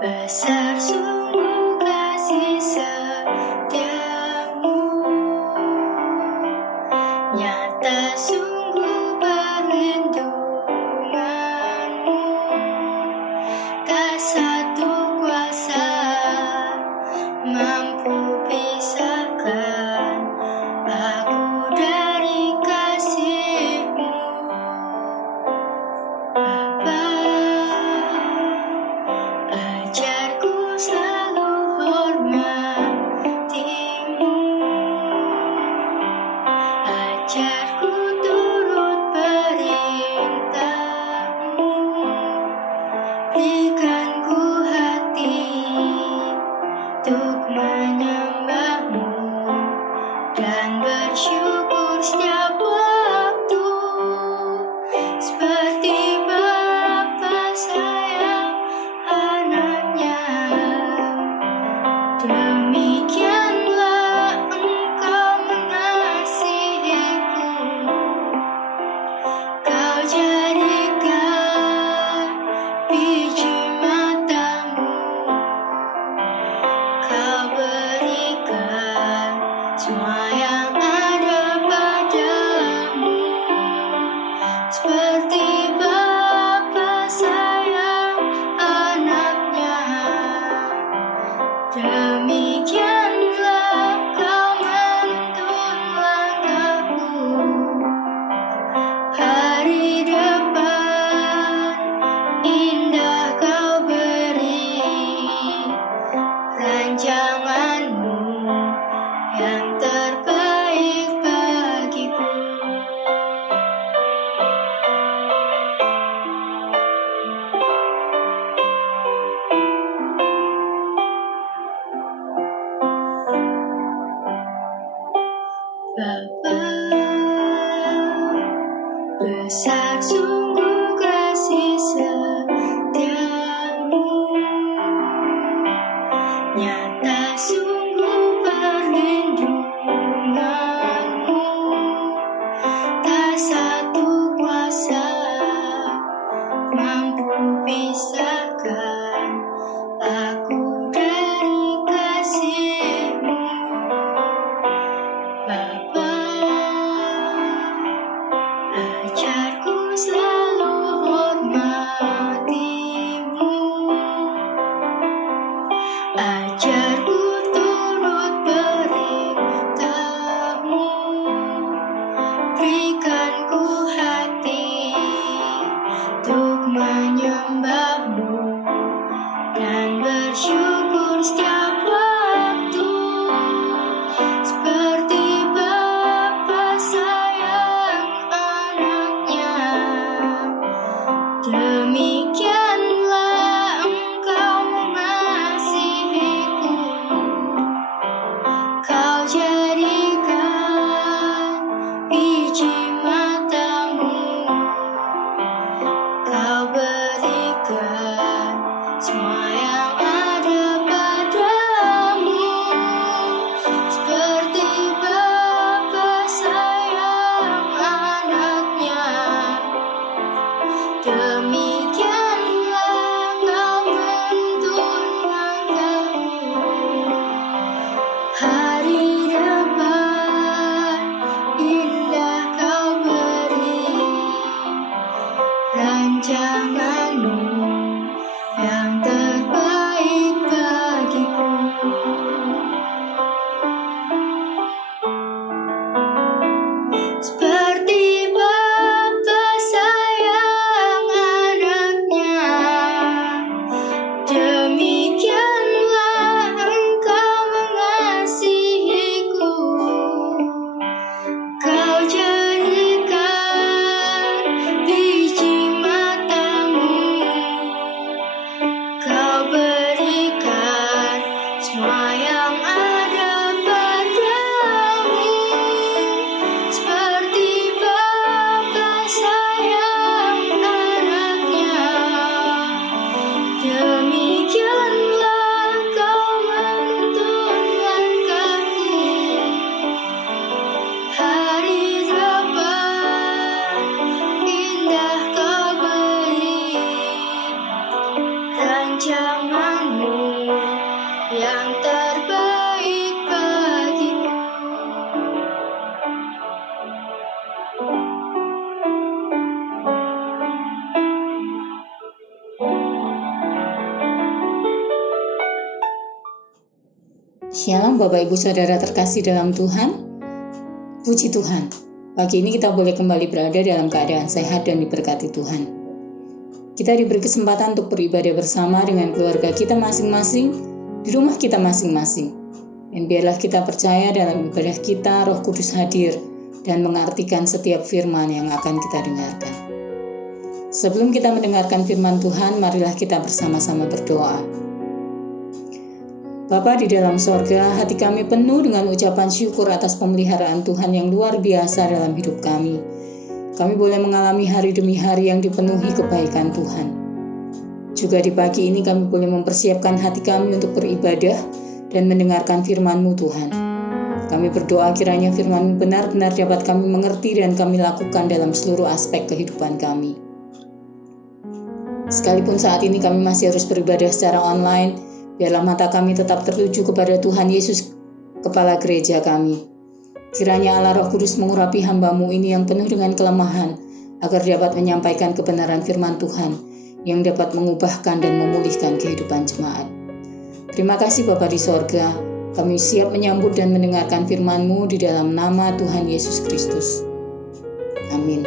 Besar sungguh kasih setiamu, nyata sungguh perlindunganmu. Tak satu kuasa mampu pisahkan aku dari kasih-Mu. Bapa, ajarku selalu hormati-Mu, ajarku turut perintah-Mu, berikan ku hati untuk menyembah-Mu dan bersyukur setiap waktu, seperti Bapa sayang anaknya. Demikianlah Engkau mengasihiku, Kau jadikan biji mata-Mu, Kau berikan semua yang ada padamu, seperti Bapa sayang anaknya. Demikianlah Kau menuntun langkahku, hari depan indah Kau beri, rancangan-Mu yang terbaik bagiku. Bapa, besar sungguh kasih setiamu, nyata sungguh perlindunganmu. Tak satu kuasa mampu pisahkan aku dari kasih-Mu. Bapa, ajarku selalu hormati-Mu, ajarku turut perintah-Mu, berikan ku hati untuk menyembah-Mu dan bersyukur setiap waktu, seperti Bapa sayang anaknya. Demikianlah Engkau mengasihiku, Kau jadikan biji mata-Mu, Kau berikan semua yang ada padamu, seperti Bapa sayang anaknya. Demikianlah Kau menuntun langkahku, hari depan indah Kau beri, rancangan-Mu yang terbaik bagiku. Seperti Bapa sayang anaknya, demikianlah Engkau mengasihiku, Kau jadikan biji mata-Mu, Shalom Bapak Ibu Saudara terkasih dalam Tuhan. Puji Tuhan, pagi ini kita boleh kembali berada dalam keadaan sehat dan diberkati Tuhan. Kita diberi kesempatan untuk beribadah bersama dengan keluarga kita masing-masing, di rumah kita masing-masing. Dan biarlah kita percaya dalam ibadah kita, Roh Kudus hadir dan mengartikan setiap firman yang akan kita dengarkan. Sebelum kita mendengarkan firman Tuhan, marilah kita bersama-sama berdoa. Bapa di dalam sorga, hati kami penuh dengan ucapan syukur atas pemeliharaan Tuhan yang luar biasa dalam hidup kami. Kami boleh mengalami hari demi hari yang dipenuhi kebaikan Tuhan. Juga di pagi ini kami boleh mempersiapkan hati kami untuk beribadah dan mendengarkan firman-Mu Tuhan. Kami berdoa kiranya firman-Mu benar-benar dapat kami mengerti dan kami lakukan dalam seluruh aspek kehidupan kami. Sekalipun saat ini kami masih harus beribadah secara online, biarlah mata kami tetap tertuju kepada Tuhan Yesus, Kepala Gereja kami. Kiranya Allah Roh Kudus mengurapi hamba-Mu ini yang penuh dengan kelemahan, agar dapat menyampaikan kebenaran firman Tuhan, yang dapat mengubahkan dan memulihkan kehidupan jemaat. Terima kasih Bapa di sorga, kami siap menyambut dan mendengarkan firman-Mu di dalam nama Tuhan Yesus Kristus. Amin.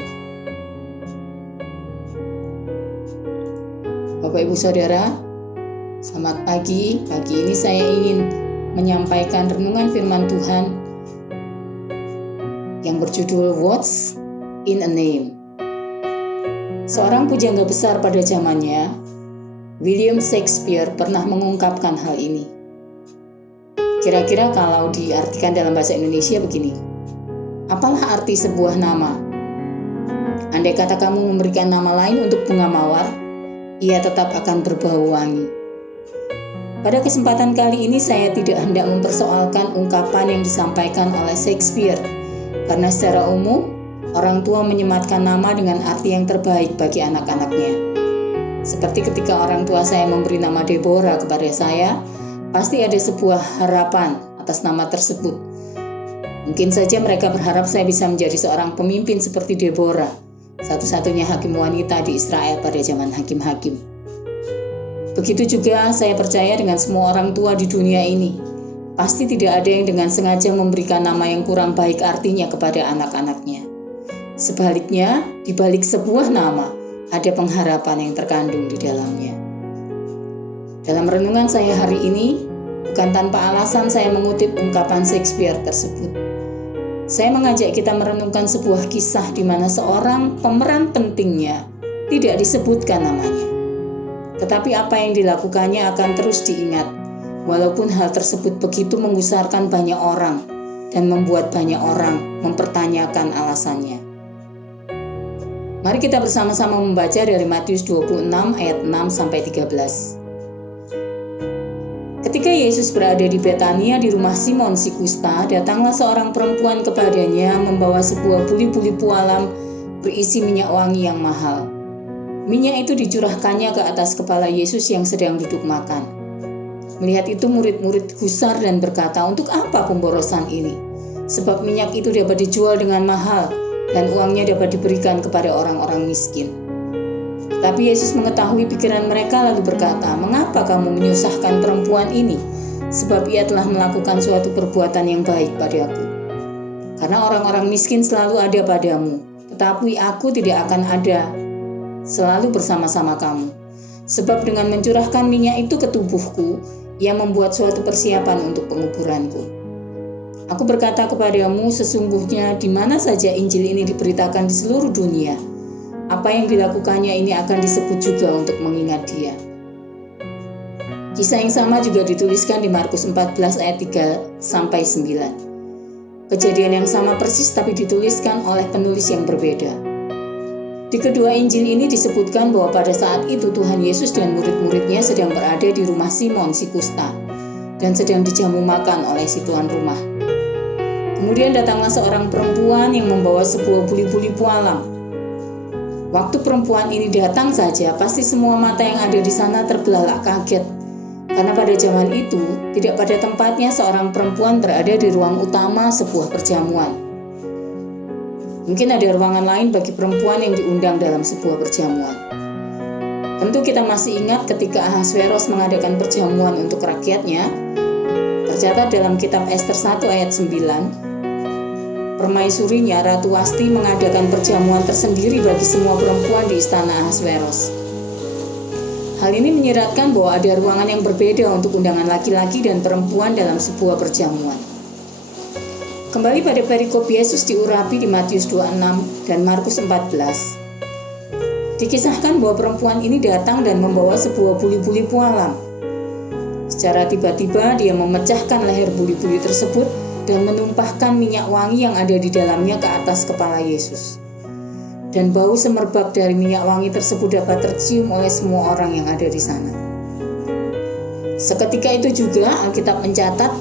Bapak Ibu Saudara, selamat pagi. Pagi ini saya ingin menyampaikan renungan firman Tuhan yang berjudul What's in a Name. Seorang pujangga besar pada zamannya, William Shakespeare, pernah mengungkapkan hal ini. Kira-kira kalau diartikan dalam bahasa Indonesia begini, apalah arti sebuah nama? Andai kata kamu memberikan nama lain untuk bunga mawar, ia tetap akan berbau wangi. Pada kesempatan kali ini saya tidak hendak mempersoalkan ungkapan yang disampaikan oleh Shakespeare, karena secara umum orang tua menyematkan nama dengan arti yang terbaik bagi anak-anaknya. Seperti ketika orang tua saya memberi nama Deborah kepada saya, pasti ada sebuah harapan atas nama tersebut. Mungkin saja mereka berharap saya bisa menjadi seorang pemimpin seperti Deborah, satu-satunya hakim wanita di Israel pada zaman hakim-hakim. Begitu juga saya percaya dengan semua orang tua di dunia ini. Pasti tidak ada yang dengan sengaja memberikan nama yang kurang baik artinya kepada anak-anaknya. Sebaliknya, di balik sebuah nama, ada pengharapan yang terkandung di dalamnya. Dalam renungan saya hari ini, bukan tanpa alasan saya mengutip ungkapan Shakespeare tersebut. Saya mengajak kita merenungkan sebuah kisah di mana seorang pemeran pentingnya tidak disebutkan namanya. Tetapi apa yang dilakukannya akan terus diingat, walaupun hal tersebut begitu menggusarkan banyak orang dan membuat banyak orang mempertanyakan alasannya. Mari kita bersama-sama membaca dari Matius 26 ayat 6-13. Ketika Yesus berada di Betania di rumah Simon si Kusta, datanglah seorang perempuan kepadanya membawa sebuah buli-buli pualam berisi minyak wangi yang mahal. Minyak itu dicurahkannya ke atas kepala Yesus yang sedang duduk makan. Melihat itu murid-murid gusar dan berkata, "Untuk apa pemborosan ini? Sebab minyak itu dapat dijual dengan mahal dan uangnya dapat diberikan kepada orang-orang miskin." Tapi Yesus mengetahui pikiran mereka lalu berkata, "Mengapa kamu menyusahkan perempuan ini? Sebab ia telah melakukan suatu perbuatan yang baik padaku. Karena orang-orang miskin selalu ada padamu, tetapi aku tidak akan ada selalu bersama-sama kamu. Sebab dengan mencurahkan minyak itu ke tubuhku, ia membuat suatu persiapan untuk penguburanku. Aku berkata kepadamu, sesungguhnya di mana saja Injil ini diberitakan di seluruh dunia, apa yang dilakukannya ini akan disebut juga untuk mengingat dia." Kisah yang sama juga dituliskan di Markus 14 ayat 3-9. Kejadian yang sama persis tapi dituliskan oleh penulis yang berbeda. Di kedua Injil ini disebutkan bahwa pada saat itu Tuhan Yesus dan murid-muridnya sedang berada di rumah Simon si Kusta dan sedang dijamu makan oleh si tuan rumah. Kemudian datanglah seorang perempuan yang membawa sebuah buli-buli pualam. Waktu perempuan ini datang saja, pasti semua mata yang ada di sana terbelalak kaget. Karena pada zaman itu, tidak pada tempatnya seorang perempuan berada di ruang utama sebuah perjamuan. Mungkin ada ruangan lain bagi perempuan yang diundang dalam sebuah perjamuan. Tentu kita masih ingat ketika Ahasveros mengadakan perjamuan untuk rakyatnya, Tercatat dalam kitab Ester 1 ayat 9, permaisurinya Ratu Wasti mengadakan perjamuan tersendiri bagi semua perempuan di istana Ahasveros. Hal ini menyiratkan bahwa ada ruangan yang berbeda untuk undangan laki-laki dan perempuan dalam sebuah perjamuan. Kembali pada perikop Yesus diurapi di Matius 26 dan Markus 14. Dikisahkan bahwa perempuan ini datang dan membawa sebuah buli-buli pualam. Secara tiba-tiba dia memecahkan leher buli-buli tersebut dan menumpahkan minyak wangi yang ada di dalamnya ke atas kepala Yesus. Dan bau semerbak dari minyak wangi tersebut dapat tercium oleh semua orang yang ada di sana. Seketika itu juga Alkitab mencatat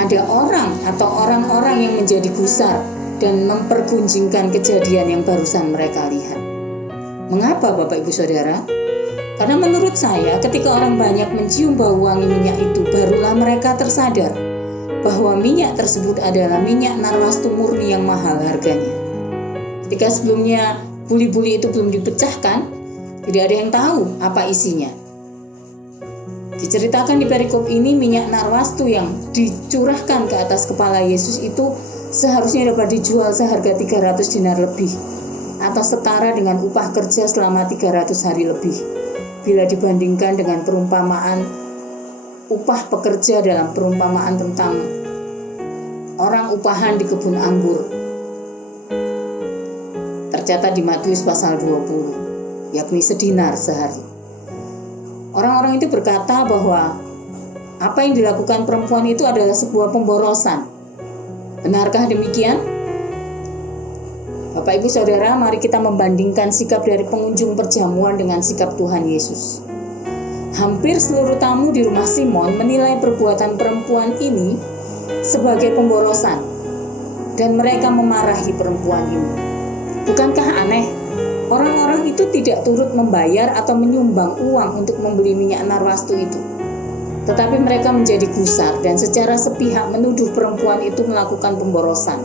ada orang atau orang-orang yang menjadi gusar dan mempergunjingkan kejadian yang barusan mereka lihat. Mengapa Bapak Ibu Saudara? Karena menurut saya ketika orang banyak mencium bau wangi minyak itu, barulah mereka tersadar bahwa minyak tersebut adalah minyak narwastu murni yang mahal harganya. Ketika sebelumnya buli-buli itu belum dipecahkan, tidak ada yang tahu apa isinya. Diceritakan di perikop ini, minyak narwastu yang dicurahkan ke atas kepala Yesus itu seharusnya dapat dijual seharga 300 dinar lebih, atau setara dengan upah kerja selama 300 hari lebih, bila dibandingkan dengan perumpamaan upah pekerja dalam perumpamaan tentang orang upahan di kebun anggur. Tercatat di Matius pasal 20, yakni sedinar sehari. Orang-orang itu berkata bahwa apa yang dilakukan perempuan itu adalah sebuah pemborosan. Benarkah demikian? Bapak Ibu Saudara, mari kita membandingkan sikap dari pengunjung perjamuan dengan sikap Tuhan Yesus. Hampir seluruh tamu di rumah Simon menilai perbuatan perempuan ini sebagai pemborosan, dan mereka memarahi perempuan ini. Bukankah aneh? Orang-orang itu tidak turut membayar atau menyumbang uang untuk membeli minyak narwastu itu. Tetapi mereka menjadi gusar dan secara sepihak menuduh perempuan itu melakukan pemborosan.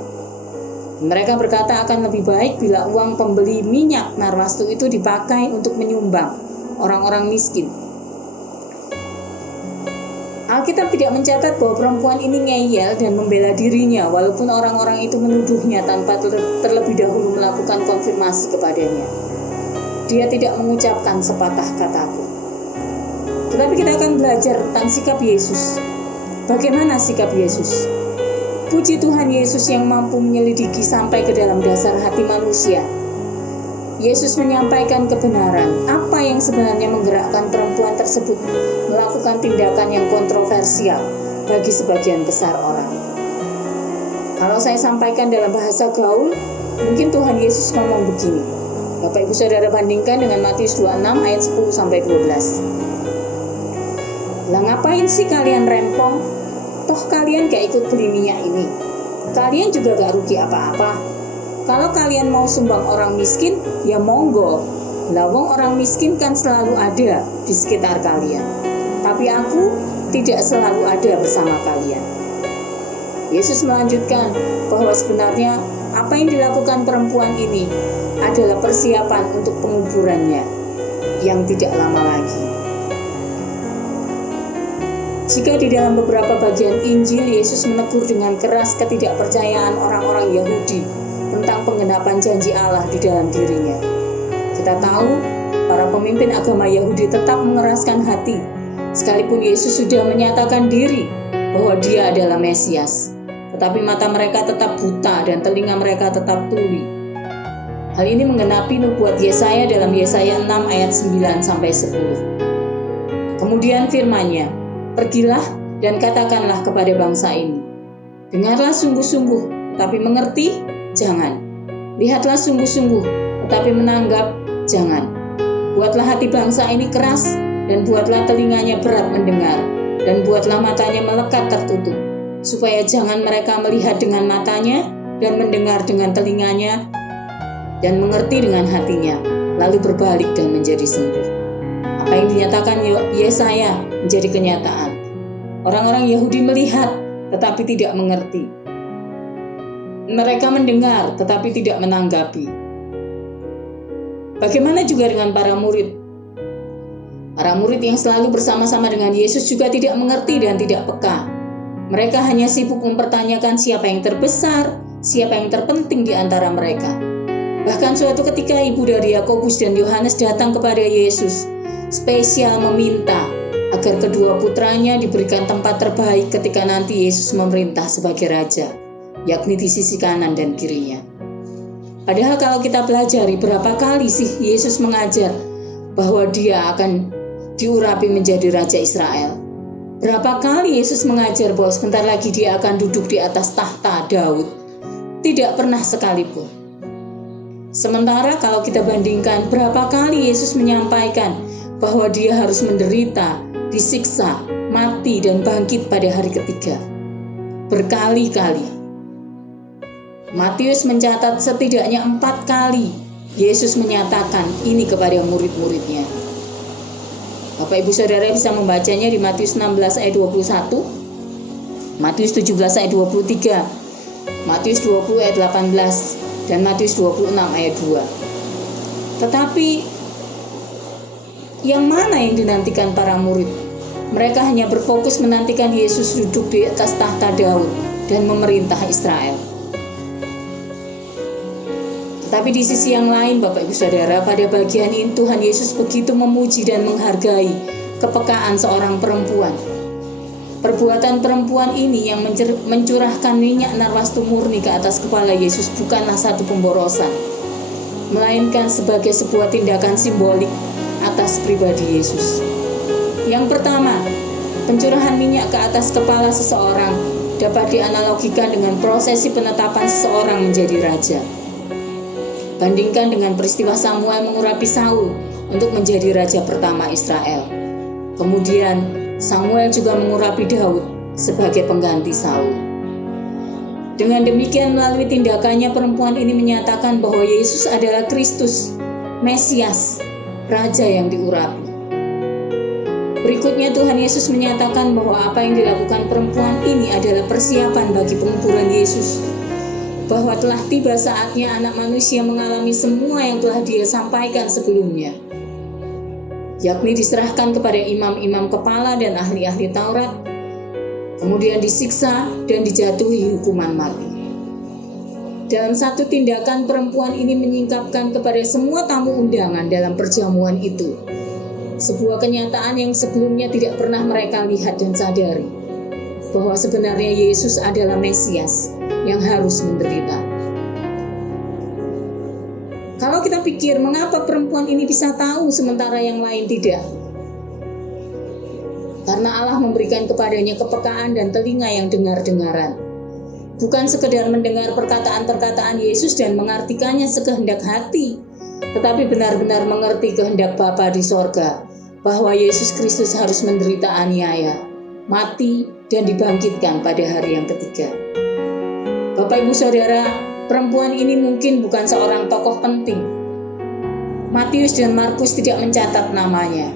Mereka berkata akan lebih baik bila uang pembeli minyak narwastu itu dipakai untuk menyumbang orang-orang miskin. Alkitab tidak mencatat bahwa perempuan ini ngeyel dan membela dirinya, walaupun orang-orang itu menuduhnya tanpa terlebih dahulu melakukan konfirmasi kepadanya. Dia tidak mengucapkan sepatah kata pun. Tetapi kita akan belajar tentang sikap Yesus. Bagaimana sikap Yesus? Puji Tuhan Yesus yang mampu menyelidiki sampai ke dalam dasar hati manusia. Yesus menyampaikan kebenaran, apa yang sebenarnya menggerakkan perempuan tersebut melakukan tindakan yang kontroversial bagi sebagian besar orang. Kalau saya sampaikan dalam bahasa gaul, mungkin Tuhan Yesus ngomong begini. Bapak Ibu Saudara bandingkan dengan Matius 26 ayat 10-12. Lah ngapain sih kalian rempong? Toh kalian gak ikut beli minyak ini. Kalian juga gak rugi apa-apa. Kalau kalian mau sumbang orang miskin, ya monggo. Lawang orang miskin kan selalu ada di sekitar kalian. Tapi aku tidak selalu ada bersama kalian. Yesus melanjutkan bahwa sebenarnya apa yang dilakukan perempuan ini adalah persiapan untuk penguburannya yang tidak lama lagi. Jika di dalam beberapa bagian Injil Yesus menegur dengan keras ketidakpercayaan orang-orang Yahudi tentang penggenapan janji Allah di dalam dirinya, kita tahu para pemimpin agama Yahudi tetap mengeraskan hati sekalipun Yesus sudah menyatakan diri bahwa dia adalah Mesias, tetapi mata mereka tetap buta dan telinga mereka tetap tuli. Hal ini menggenapi nubuat Yesaya dalam Yesaya 6 ayat 9-10. Kemudian firman-Nya, pergilah dan katakanlah kepada bangsa ini, dengarlah sungguh-sungguh, tetapi mengerti jangan. Lihatlah sungguh-sungguh, tetapi menanggap jangan. Buatlah hati bangsa ini keras, dan buatlah telinganya berat mendengar, dan buatlah matanya melekat tertutup, supaya jangan mereka melihat dengan matanya, dan mendengar dengan telinganya, dan mengerti dengan hatinya, lalu berbalik dan menjadi sembuh. Apa yang dinyatakan Yesaya menjadi kenyataan. Orang-orang Yahudi melihat, tetapi tidak mengerti. Mereka mendengar, tetapi tidak menanggapi. Bagaimana juga dengan para murid? Para murid yang selalu bersama-sama dengan Yesus juga tidak mengerti dan tidak peka. Mereka hanya sibuk mempertanyakan siapa yang terbesar, siapa yang terpenting di antara mereka. Bahkan suatu ketika ibu dari Yakobus dan Yohanes datang kepada Yesus, spesial meminta agar kedua putranya diberikan tempat terbaik ketika nanti Yesus memerintah sebagai raja, yakni di sisi kanan dan kirinya. Padahal kalau kita pelajari berapa kali sih Yesus mengajar bahwa dia akan diurapi menjadi Raja Israel. Berapa kali Yesus mengajar bahwa sebentar lagi dia akan duduk di atas tahta Daud. Tidak pernah sekalipun. Sementara kalau kita bandingkan berapa kali Yesus menyampaikan bahwa dia harus menderita, disiksa, mati, dan bangkit pada hari ketiga. Berkali-kali. Matius mencatat setidaknya 4 kali Yesus menyatakan ini kepada murid-muridnya. Bapak Ibu Saudara bisa membacanya di Matius 16 ayat 21, Matius 17 ayat 23, Matius 20 ayat 18, dan Matius 26 ayat 2. Tetapi yang mana yang dinantikan para murid? Mereka hanya berfokus menantikan Yesus duduk di atas tahta Daud dan memerintah Israel. Tapi di sisi yang lain, Bapak Ibu Saudara, pada bagian ini Tuhan Yesus begitu memuji dan menghargai kepekaan seorang perempuan. Perbuatan perempuan ini yang mencurahkan minyak narwastu murni ke atas kepala Yesus bukanlah satu pemborosan, melainkan sebagai sebuah tindakan simbolik atas pribadi Yesus. Yang pertama, pencurahan minyak ke atas kepala seseorang dapat dianalogikan dengan prosesi penetapan seseorang menjadi raja. Bandingkan dengan peristiwa Samuel mengurapi Saul untuk menjadi raja pertama Israel. Kemudian Samuel juga mengurapi Daud sebagai pengganti Saul. Dengan demikian melalui tindakannya perempuan ini menyatakan bahwa Yesus adalah Kristus, Mesias, Raja yang diurapi. Berikutnya Tuhan Yesus menyatakan bahwa apa yang dilakukan perempuan ini adalah persiapan bagi penguburan Yesus. Bahwa telah tiba saatnya anak manusia mengalami semua yang telah dia sampaikan sebelumnya, yakni diserahkan kepada imam-imam kepala dan ahli-ahli Taurat, kemudian disiksa dan dijatuhi hukuman mati. Dalam satu tindakan, perempuan ini menyingkapkan kepada semua tamu undangan dalam perjamuan itu sebuah kenyataan yang sebelumnya tidak pernah mereka lihat dan sadari, bahwa sebenarnya Yesus adalah Mesias yang harus menderita. Kalau kita pikir mengapa perempuan ini bisa tahu sementara yang lain tidak? Karena Allah memberikan kepadanya kepekaan dan telinga yang dengar-dengaran. Bukan sekedar mendengar perkataan-perkataan Yesus dan mengartikannya sekehendak hati, tetapi benar-benar mengerti kehendak Bapa di sorga, bahwa Yesus Kristus harus menderita aniaya, mati, dan dibangkitkan pada hari yang ketiga. Bapak Ibu Saudara, perempuan ini mungkin bukan seorang tokoh penting. Matius dan Markus tidak mencatat namanya.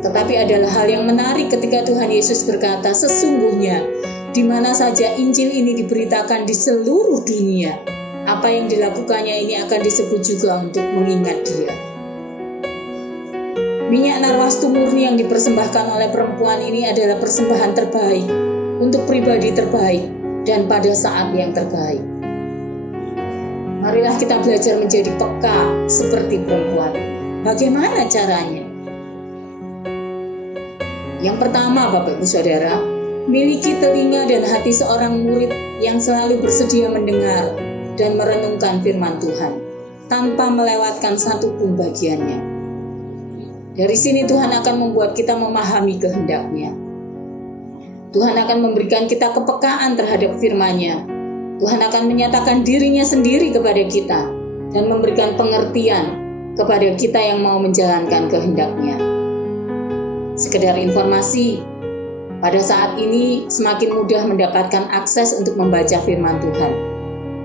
Tetapi adalah hal yang menarik ketika Tuhan Yesus berkata, sesungguhnya di mana saja Injil ini diberitakan di seluruh dunia, apa yang dilakukannya ini akan disebut juga untuk mengingat dia. Minyak narwastu murni yang dipersembahkan oleh perempuan ini adalah persembahan terbaik untuk pribadi terbaik dan pada saat yang terbaik. Marilah kita belajar menjadi peka seperti perempuan. Bagaimana caranya? Yang pertama, Bapak Ibu Saudara, miliki telinga dan hati seorang murid yang selalu bersedia mendengar dan merenungkan firman Tuhan tanpa melewatkan satupun bagiannya. Dari sini Tuhan akan membuat kita memahami kehendak-Nya. Tuhan akan memberikan kita kepekaan terhadap firman-Nya. Tuhan akan menyatakan dirinya sendiri kepada kita dan memberikan pengertian kepada kita yang mau menjalankan kehendak-Nya. Sekedar informasi, pada saat ini semakin mudah mendapatkan akses untuk membaca firman Tuhan.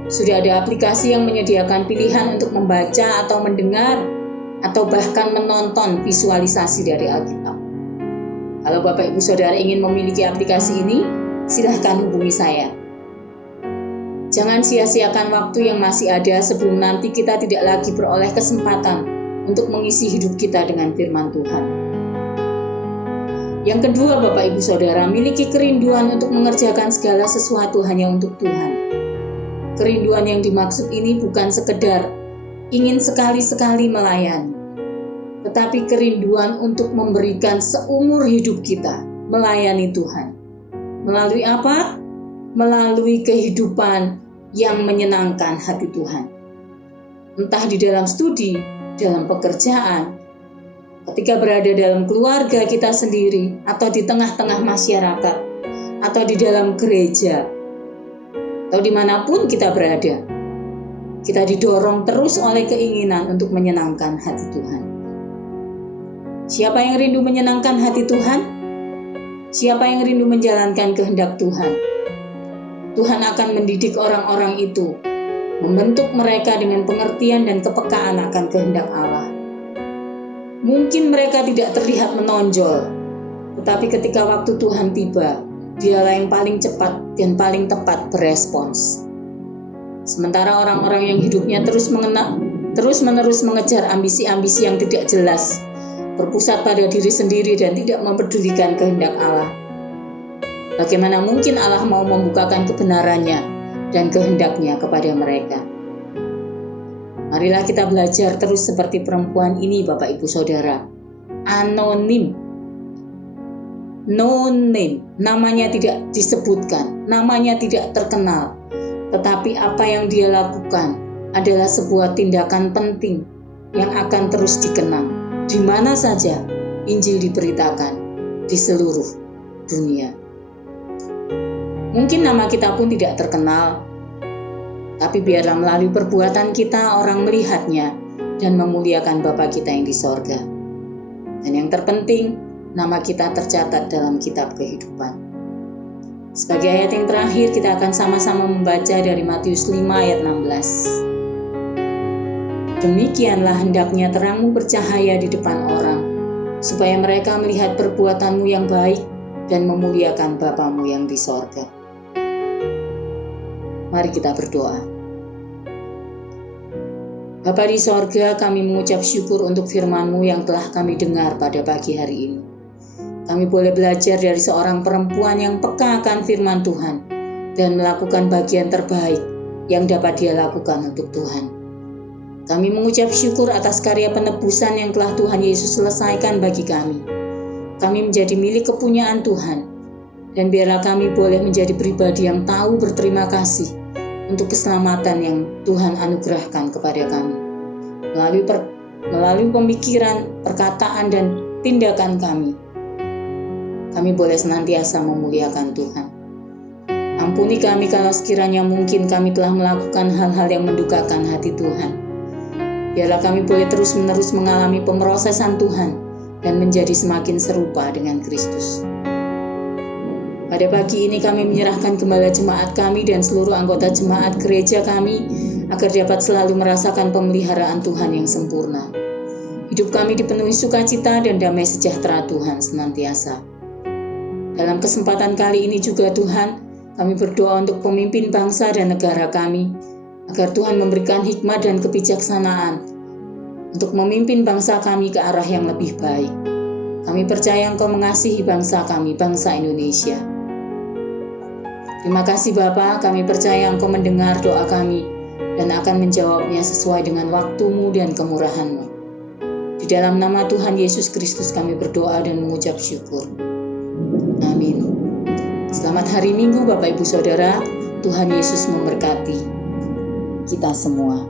Sudah ada aplikasi yang menyediakan pilihan untuk membaca atau mendengar atau bahkan menonton visualisasi dari Alkitab. Kalau Bapak Ibu Saudara ingin memiliki aplikasi ini, silahkan hubungi saya. Jangan sia-siakan waktu yang masih ada sebelum nanti kita tidak lagi beroleh kesempatan untuk mengisi hidup kita dengan firman Tuhan. Yang kedua, Bapak Ibu Saudara, miliki kerinduan untuk mengerjakan segala sesuatu hanya untuk Tuhan. Kerinduan yang dimaksud ini bukan sekedar ingin sekali-sekali melayani, tetapi kerinduan untuk memberikan seumur hidup kita melayani Tuhan. Melalui apa? Melalui kehidupan yang menyenangkan hati Tuhan. Entah di dalam studi, dalam pekerjaan, ketika berada dalam keluarga kita sendiri, atau di tengah-tengah masyarakat, atau di dalam gereja, atau dimanapun kita berada, kita didorong terus oleh keinginan untuk menyenangkan hati Tuhan. Siapa yang rindu menyenangkan hati Tuhan? Siapa yang rindu menjalankan kehendak Tuhan? Tuhan akan mendidik orang-orang itu, membentuk mereka dengan pengertian dan kepekaan akan kehendak Allah. Mungkin mereka tidak terlihat menonjol, tetapi ketika waktu Tuhan tiba, Dialah yang paling cepat dan paling tepat berespons. Sementara orang-orang yang hidupnya terus-menerus mengejar ambisi-ambisi yang tidak jelas, berpusat pada diri sendiri dan tidak mempedulikan kehendak Allah. Bagaimana mungkin Allah mau membukakan kebenarannya dan kehendaknya kepada mereka? Marilah kita belajar terus seperti perempuan ini, Bapak Ibu Saudara. Anonim. No name. Namanya tidak disebutkan, namanya tidak terkenal. Tetapi apa yang dia lakukan adalah sebuah tindakan penting yang akan terus dikenang di mana saja Injil diberitakan di seluruh dunia. Mungkin nama kita pun tidak terkenal, tapi biarlah melalui perbuatan kita orang melihatnya dan memuliakan Bapa kita yang di sorga. Dan yang terpenting, nama kita tercatat dalam kitab kehidupan. Sebagai ayat yang terakhir, kita akan sama-sama membaca dari Matius 5 ayat 16. Demikianlah hendaknya terangmu bercahaya di depan orang, supaya mereka melihat perbuatanmu yang baik dan memuliakan Bapamu yang di sorga. Mari kita berdoa. Bapa di sorga, kami mengucap syukur untuk firman-Mu yang telah kami dengar pada pagi hari ini. Kami boleh belajar dari seorang perempuan yang peka akan firman Tuhan dan melakukan bagian terbaik yang dapat dia lakukan untuk Tuhan. Kami mengucap syukur atas karya penebusan yang telah Tuhan Yesus selesaikan bagi kami. Kami menjadi milik kepunyaan Tuhan, dan biarlah kami boleh menjadi pribadi yang tahu berterima kasih untuk keselamatan yang Tuhan anugerahkan kepada kami. Melalui pemikiran, perkataan, dan tindakan kami boleh senantiasa memuliakan Tuhan. Ampuni kami kalau sekiranya mungkin kami telah melakukan hal-hal yang mendukakan hati Tuhan. Biarlah kami boleh terus-menerus mengalami pemrosesan Tuhan dan menjadi semakin serupa dengan Kristus. Pada pagi ini kami menyerahkan gembala jemaat kami dan seluruh anggota jemaat gereja kami agar dapat selalu merasakan pemeliharaan Tuhan yang sempurna. Hidup kami dipenuhi sukacita dan damai sejahtera Tuhan senantiasa. Dalam kesempatan kali ini juga Tuhan, kami berdoa untuk pemimpin bangsa dan negara kami, agar Tuhan memberikan hikmat dan kebijaksanaan untuk memimpin bangsa kami ke arah yang lebih baik. Kami percaya Engkau mengasihi bangsa kami, bangsa Indonesia. Terima kasih Bapa, kami percaya Engkau mendengar doa kami dan akan menjawabnya sesuai dengan waktu-Mu dan kemurahan-Mu. Di dalam nama Tuhan Yesus Kristus kami berdoa dan mengucap syukur. Amin. Selamat hari Minggu Bapak Ibu Saudara, Tuhan Yesus memberkati kita semua.